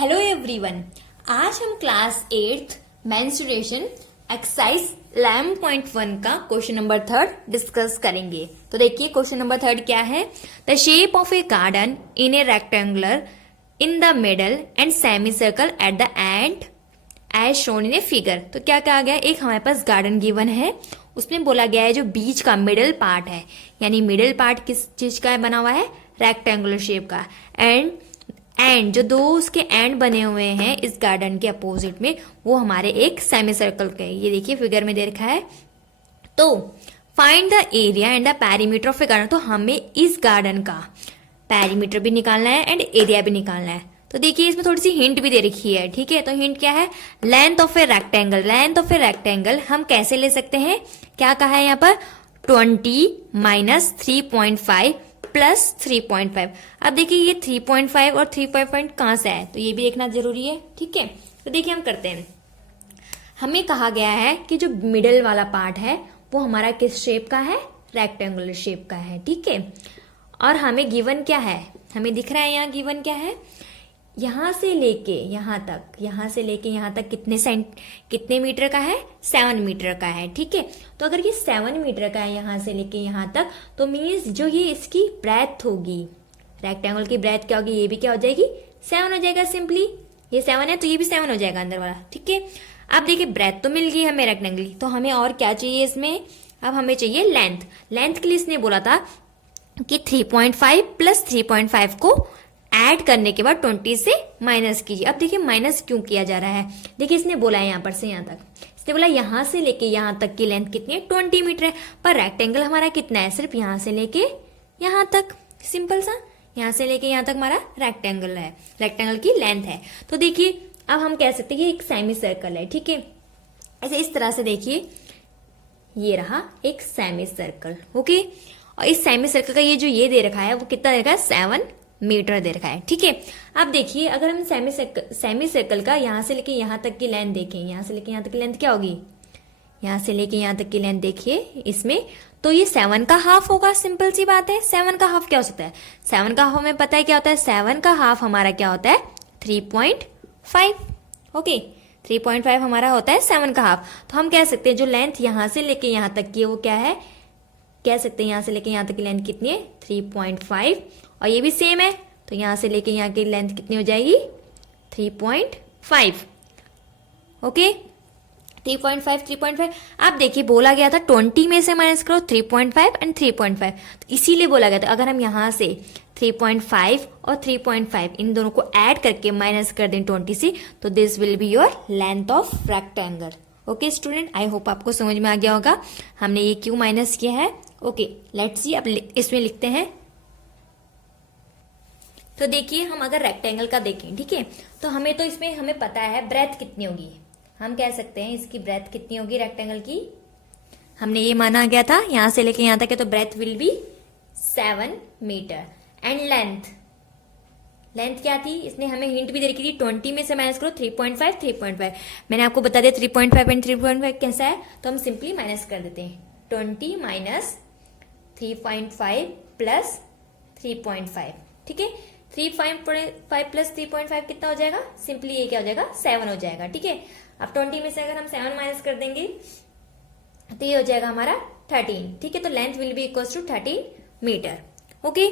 Hello everyone. आज हम class 8th menstruation exercise 11.1 का क्वेश्चन नंबर 3 डिस्कस करेंगे। तो देखिए क्वेश्चन नंबर 3 क्या है। The shape of a garden in a rectangular in the middle and semi circle at the end as shown in a figure. तो क्या कहा गया, एक हमारे पास गार्डन गिवन है, उसमें बोला गया है जो बीच का मिडल पार्ट है, यानी मिडल पार्ट किस चीज का बना हुआ है, रेक्टेंगुलर शेप का, एंड जो दो उसके एंड बने हुए हैं इस गार्डन के अपोजिट में वो हमारे एक सेमी सर्कल के, ये देखिए फिगर में दे रखा है। तो find the area and the perimeter of a garden. तो हमें इस गार्डन का पेरीमीटर भी निकालना है एंड एरिया भी निकालना है। तो देखिए इसमें थोड़ी सी हिंट भी दे रखी है, ठीक है। तो हिंट क्या है, length of a rectangle. Length of a rectangle हम कैसे ले सकते हैं, क्या कहा है यहाँ पर, 20 माइनस 3.5 प्लस 3.5। अब देखिए ये 3.5 और 3.5 कहां से है, तो ये भी देखना जरूरी है, ठीक है। तो देखिए हम करते हैं, हमें कहा गया है कि जो मिडल वाला पार्ट है वो हमारा किस शेप का है, रेक्टेंगुलर शेप का है, ठीक है। और हमें गिवन क्या है, हमें दिख रहा है यहाँ गिवन क्या है, यहां से लेके यहां तक, यहां से लेके यहां तक कितने मीटर का है, 7 मीटर का है, ठीक है। तो अगर ये 7 मीटर का है यहां से लेके यहां तक, तो मीन्स जो ये इसकी ब्रेथ होगी, रेक्टेंगल की ब्रेथ क्या होगी, ये भी क्या हो जाएगी, 7 हो जाएगा। सिंपली ये 7 है तो ये भी 7 हो जाएगा अंदर वाला, ठीक है। अब देखिए ब्रेथ तो मिल गई हमें रेक्टेंगल, तो हमें और क्या चाहिए इसमें, अब हमें चाहिए लेंथ। लेंथ के लिए इसने बोला था कि 3.5 प्लस 3.5 को ऐड करने के बाद 20 से माइनस कीजिए। अब देखिए माइनस क्यों किया जा रहा है, देखिए इसने बोला है यहां पर से यहां तक, इसने बोला यहां से लेके यहां तक की लेंथ कितनी है, 20 मीटर है, पर रेक्टेंगल हमारा कितना है, सिर्फ यहां से लेके यहां तक, सिंपल सा, यहां से लेके यहां तक हमारा रेक्टेंगल है, रेक्टेंगल की लेंथ है। तो देखिए अब हम कह सकते हैं कि एक सेमी सर्कल है, ठीक है। ऐसे इस तरह से देखिए ये रहा एक सेमी सर्कल, ओके। और इस सेमी सर्कल का ये जो ये दे रखा है वो कितना दे रखा है, 7 मीटर दे रखा है, ठीक है। अब देखिए अगर हम सेमी सर्कल का यहां से लेके यहां तक की लेंथ देखें, यहां से लेके यहां तक की लेंथ क्या होगी, यहां से लेके यहां तक की लेंथ देखिए इसमें, तो ये 7 का हाफ होगा, सिंपल सी बात है। 7 का हाफ क्या हो सकता है, 7 का हाफ हमें पता है क्या होता है, 7 का हाफ हमारा क्या होता है, 3.5, ओके। 3.5 हमारा होता है 7 का हाफ। तो हम कह सकते हैं जो लेंथ यहां से लेके यहां तक की है वो क्या है, कह सकते हैं यहां से लेके यहां तक की लेंथ कितनी है, 3.5, और ये भी सेम है, तो यहां से लेके यहां की लेंथ कितनी हो जाएगी, 3.5, ओके। 3.5। अब देखिए बोला गया था 20 में से माइनस करो 3.5 एंड 3.5, तो इसीलिए बोला गया था अगर हम यहां से 3.5 और 3.5 इन दोनों को ऐड करके माइनस कर दें 20 से, तो this will be your length of rectangle. Okay student, I hope आपको समझ में आ गया होगा हमने ये क्यों माइनस किया है। ओके लेट्स सी, अब इसमें लिखते हैं। तो देखिए हम अगर रेक्टेंगल का देखें, ठीक है, तो हमें तो इसमें हमें पता है ब्रेथ कितनी होगी, हम कह सकते हैं इसकी ब्रेथ कितनी होगी रेक्टेंगल की, हमने ये माना गया था यहां से लेके यहां तक है, तो breath will be 7 meter. And length क्या थी, इसने हमें हिंट भी दे रखी थी, 20 में से माइनस करो 3.5। मैंने आपको बता दिया 3.5 एंड 3.5 कैसा है, तो हम सिंपली माइनस कर देते हैं, 20 माइनस 3.5 प्लस 3.5, ठीक है। 3.5 प्लस 3.5 कितना हो जाएगा, सिंपली ये क्या हो जाएगा, 7 हो जाएगा, ठीक है। अब 20 में से अगर हम 7 माइनस कर देंगे तो ये हो जाएगा हमारा 13, ठीक है। तो length will be equal to 13 meter, okay.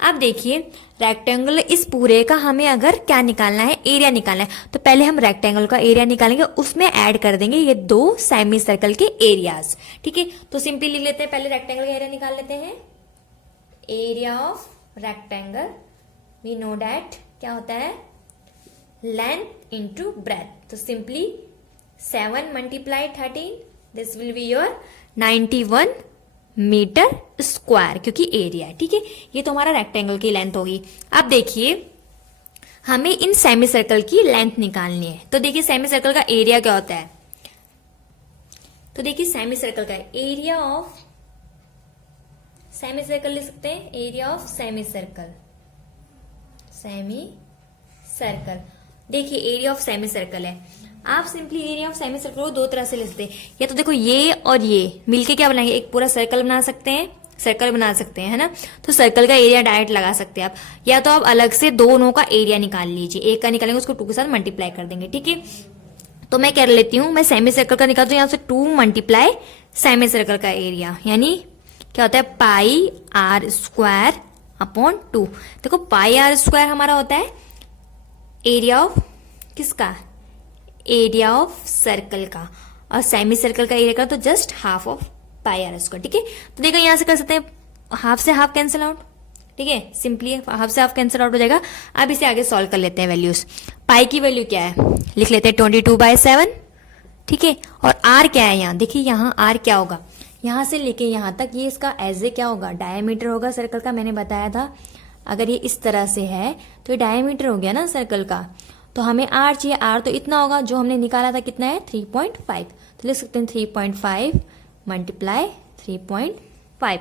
अब देखिए रेक्टेंगल इस पूरे का हमें अगर क्या निकालना है, एरिया निकालना है, तो पहले हम रेक्टेंगल का एरिया निकालेंगे, उसमें ऐड कर देंगे ये दो सेमी सर्कल के एरियाज, ठीक है। तो सिंपली लिख लेते हैं, पहले रेक्टेंगल का एरिया निकाल लेते हैं, area of rectangle we know that क्या होता है, लेंथ इंटू ब्रेथ। तो simply 7 multiply 13, this will be your 91 meter square, क्योंकि एरिया है, ठीक है। ये तो हमारा रेक्टेंगल की लेंथ होगी। अब देखिए हमें इन सेमी सर्कल की लेंथ निकालनी है, तो देखिए सेमी सर्कल का एरिया क्या होता है, तो देखिए सेमी सर्कल का एरिया ऑफ सेमी सर्कल लिख सकते हैं, area of semi circle, semi circle. देखिए एरिया ऑफ सेमी सर्कल है, आप simply area of semi circle को दो तरह से लिख सकते हैं, या तो देखो ये और ये मिलके क्या बनाएंगे, एक पूरा सर्कल बना सकते हैं, सर्कल बना सकते हैं, है ना। तो सर्कल का एरिया डायरेक्ट लगा सकते हैं आप, या तो आप अलग से दोनों का एरिया निकाल लीजिए। एक का निकालेंगे उसको 2 के साथ मल्टीप्लाई कर देंगे, ठीक है। तो मैं कर लेती हूँ, मैं सेमी सर्कल का निकालती हूँ, यहाँ से 2 मल्टीप्लाई सेमी सर्कल का एरिया, यानी क्या होता है पाई आर स्क्वायर अपॉन 2। देखो पाई आर स्क्वायर हमारा होता है एरिया ऑफ किसका, एरिया ऑफ सर्कल का, और सेमी सर्कल का एरिया का तो just half of pi r square, ठीक है। तो देखो यहां से कर सकते हैं, हाफ से हाफ कैंसिल आउट, ठीक है, सिंपली हाफ से हाफ कैंसिल आउट हो जाएगा। अब इसे आगे सॉल्व कर लेते हैं वैल्यूज। पाई की वैल्यू क्या है, लिख लेते हैं 22/7, ठीक है। और आर क्या है यहाँ, देखिए यहाँ आर क्या होगा, यहां से लेके यहां तक ये इसका एज ए क्या होगा, डायमीटर होगा सर्कल का। मैंने बताया था अगर ये इस तरह से है तो ये डायमीटर हो गया ना सर्कल का। तो हमें आर चाहिए, आर तो इतना होगा जो हमने निकाला था, कितना है 3.5। तो लिख सकते हैं 3.5 मल्टीप्लाई 3.5,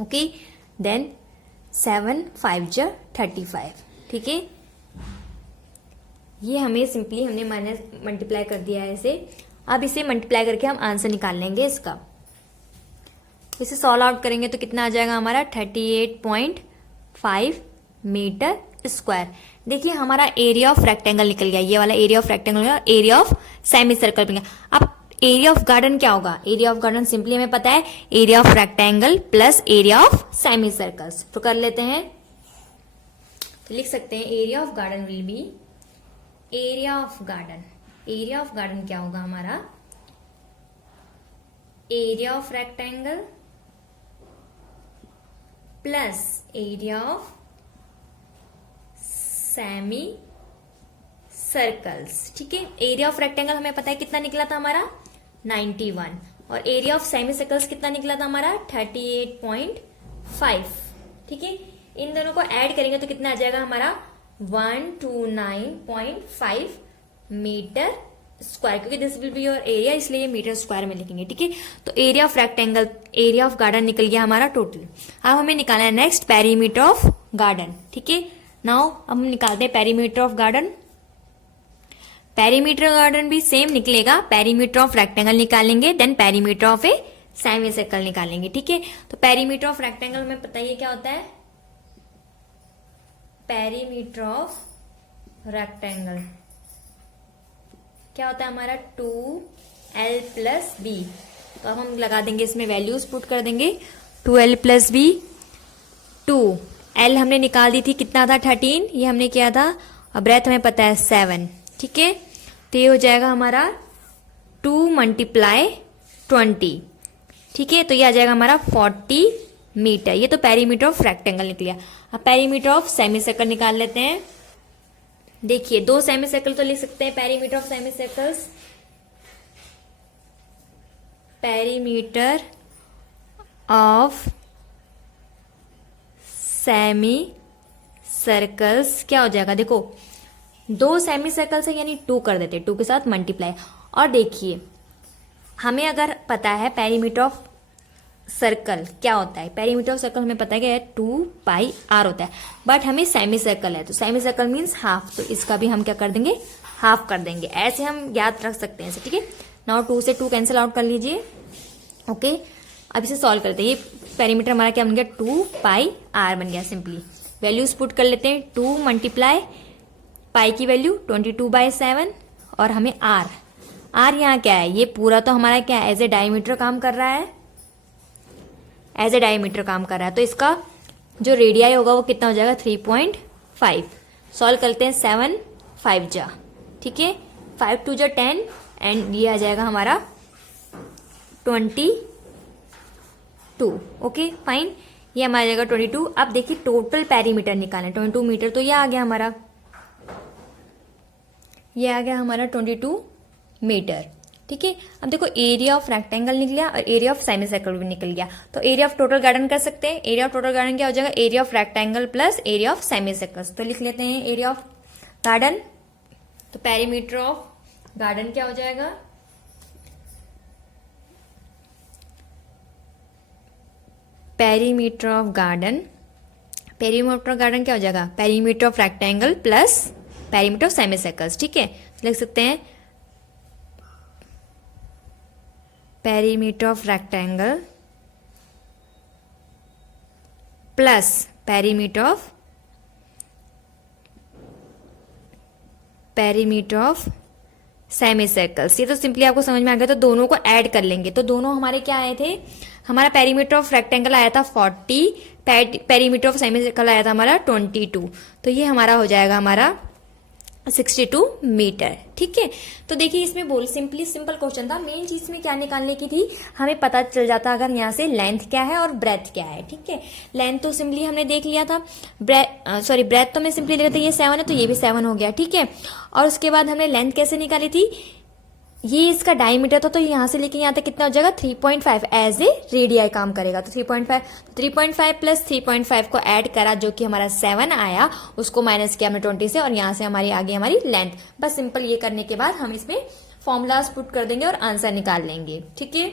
ओके। देन 7 5 जा 35, ठीक है। ये हमें सिंपली हमने माइनस मल्टीप्लाई कर दिया है इसे। अब इसे मल्टीप्लाई करके हम आंसर निकाल लेंगे इसका। इसे सॉल्व आउट करेंगे तो कितना आ जाएगा हमारा 38.5 मीटर स्क्वायर। देखिए हमारा एरिया ऑफ रेक्टेंगल निकल गया, ये वाला एरिया ऑफ रेक्टेंगल गया, एरिया ऑफ सेमी सर्कल बन गया। अब एरिया ऑफ गार्डन क्या होगा, एरिया ऑफ गार्डन सिंपली हमें पता है area of rectangle plus area of semi circles. तो कर लेते हैं, तो लिख सकते हैं area of garden will be area of garden. Area of garden क्या होगा हमारा, area of rectangle plus area of semi circles, ठीक है। एरिया ऑफ रेक्टेंगल हमें पता है कितना निकला था हमारा 91, और एरिया ऑफ सेमी सर्कल्स कितना निकला था हमारा 38.5, ठीक है। इन दोनों को ऐड करेंगे तो कितना आ जाएगा हमारा 129.5 मीटर स्क्वायर, क्योंकि this will be your area, इसलिए मीटर स्क्वायर में लिखेंगे, ठीक है। तो area of rectangle, area of garden निकल गया हमारा टोटल। अब हमें निकालना है नेक्स्ट पेरीमीटर ऑफ गार्डन, ठीक है। नाउ हम निकालते हैं perimeter of garden. Perimeter garden भी सेम निकलेगा, पेरीमीटर ऑफ रेक्टेंगल निकालेंगे, then perimeter of a semi circle निकालेंगे, ठीक है। तो पेरीमीटर ऑफ रेक्टेंगल में पता ही क्या होता है, पेरीमीटर ऑफ रेक्टेंगल क्या होता है हमारा 2l प्लस बी। तो अब हम लगा देंगे इसमें वैल्यूज पुट कर देंगे, 2l प्लस बी, 2l हमने निकाल दी थी, कितना था 13, ये हमने किया था, और ब्रेथ हमें पता है 7, ठीक है। तो ये हो जाएगा हमारा 2 मल्टीप्लाई 20, ठीक है। तो ये आ जाएगा हमारा 40 मीटर। ये तो पेरीमीटर ऑफ रेक्टेंगल निकल गया। अब पेरीमीटर ऑफ सेमी सर्कल निकाल लेते हैं। देखिए 2 सेमी सर्कल तो लिख सकते हैं, perimeter of semi circles, perimeter of semi circles क्या हो जाएगा, देखो 2 सेमी सर्कल से यानी 2 कर देते, 2 के साथ मल्टीप्लाई। और देखिए हमें अगर पता है पेरीमीटर ऑफ सर्कल क्या होता है, पेरीमीटर ऑफ सर्कल हमें पता है कि 2 पाई आर होता है, बट हमें सेमी सर्कल है, तो सेमी सर्कल मीन्स हाफ, तो इसका भी हम क्या कर देंगे, हाफ कर देंगे। ऐसे हम याद रख सकते हैं इसे, ठीक है। नाउ 2 से 2 कैंसिल आउट कर लीजिए, ओके। अब इसे सॉल्व करते हैं। ये पेरीमीटर हमारा क्या बन गया 2 पाई आर बन गया। सिंपली वैल्यूज पुट कर लेते हैं, 2 मल्टीप्लाई पाई की वैल्यू 22/7, और हमें आर यहाँ क्या है, ये पूरा तो हमारा क्या है एज ए डायमीटर काम कर रहा है, एज ए डायमीटर काम कर रहा है। तो इसका जो रेडियाई होगा वो कितना हो जाएगा 3.5। सॉल्व करते हैं, 7 5 जा, ठीक है, 5 2 जा 10, एंड ये आ जाएगा हमारा 22, ओके फाइन। ये हमारा जाएगा 22। अब देखिए टोटल पेरीमीटर निकालें, 22 मीटर, तो ये आ गया हमारा, ये आ गया हमारा 22 मीटर, ठीक है। अब देखो एरिया ऑफ रेक्टेंगल निकल गया और एरिया ऑफ सेमी सर्कल भी निकल गया। तो एरिया ऑफ टोटल गार्डन कर सकते हैं। एरिया ऑफ टोटल गार्डन क्या हो जाएगा, area of rectangle plus area of semi circle. तो लिख लेते हैं एरिया ऑफ गार्डन। तो पेरीमीटर ऑफ गार्डन क्या हो जाएगा, perimeter of garden, perimeter of garden क्या हो जाएगा, perimeter of rectangle plus perimeter of semi circles, ठीक है। लिख सकते हैं perimeter of rectangle plus perimeter of semi circles. ये तो सिंपली आपको समझ में आ गया, तो दोनों को ऐड कर लेंगे। तो दोनों हमारे क्या आए थे, हमारा पेरीमीटर ऑफ रेक्टेंगल आया था 40, पेरीमीटर ऑफ सेमी सर्कल आया था हमारा 22। तो ये हमारा हो जाएगा हमारा 62 मीटर। ठीक है, तो देखिए इसमें सिंपल क्वेश्चन था। मेन चीज में क्या निकालने की थी, हमें पता चल जाता अगर यहाँ से लेंथ क्या है और ब्रेथ क्या है। ठीक है, लेंथ तो सिंपली हमने देख लिया था, ब्रेथ तो मैं सिंपली लिखा था, ये 7 है तो ये भी 7 हो गया। ठीक है, और उसके बाद हमने लेंथ कैसे निकाली थी, ये इसका डायमीटर था, तो यहाँ से लेके यहाँ तक कितना हो जाएगा 3.5 एज ए रेडियाई काम करेगा। तो 3.5 प्लस 3.5 को ऐड करा, जो कि हमारा 7 आया, उसको माइनस किया हमने 20 से, और यहाँ से हमारी आ गई हमारी लेंथ। बस सिंपल ये करने के बाद हम इसमें फॉर्मूलाज पुट कर देंगे और आंसर निकाल लेंगे। ठीक है।